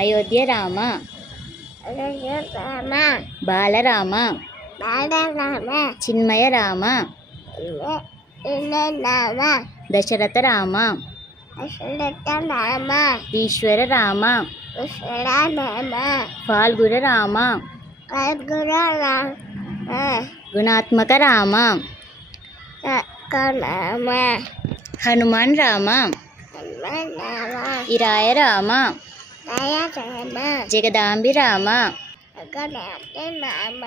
అయోధ్య రామ రామ బాలరామ బాలరామ చిన్మయ రామ రామ దశరథ రామ అశ్వత రామ ఈశ్వర రామ ఉషర రామ ఫాల్గుణ రామ కల్గుర రామ గుణాత్మక రామ రామ హనుమాన్ రామ రామ ఇరాయ రామ దయ రామ జగదాంబి రామ రామ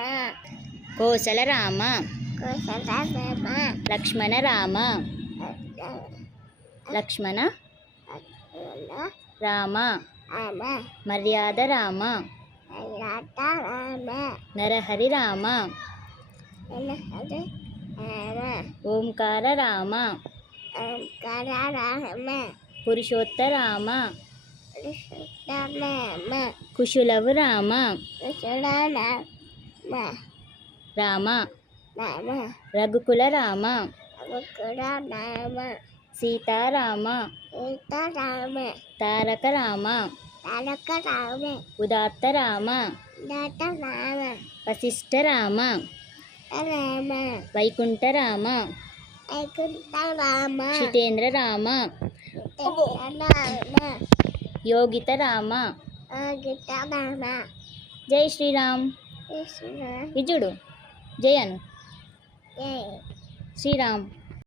కోసల రామ రామ లక్ష్మణ. రామ లక్ష్మణ. రామ. రామ. మర్యాద రామ రామ నరహరి రామ హరి రామ ఓంకార రామ ఓంకార కుశులవు రామ రామ రఘుకుల రామ. సీతారామ సీత రామ. తారక రామ తారక రామ ఉదాత్త రామ దాత రామ వశిష్ఠ రామ రామ వైకుంఠ రామ వైకుంఠ రామ జితేంద్ర రామ రామ యోగిత రామ జై శ్రీరామ్ విజుడు జయను జయ శ్రీరామ్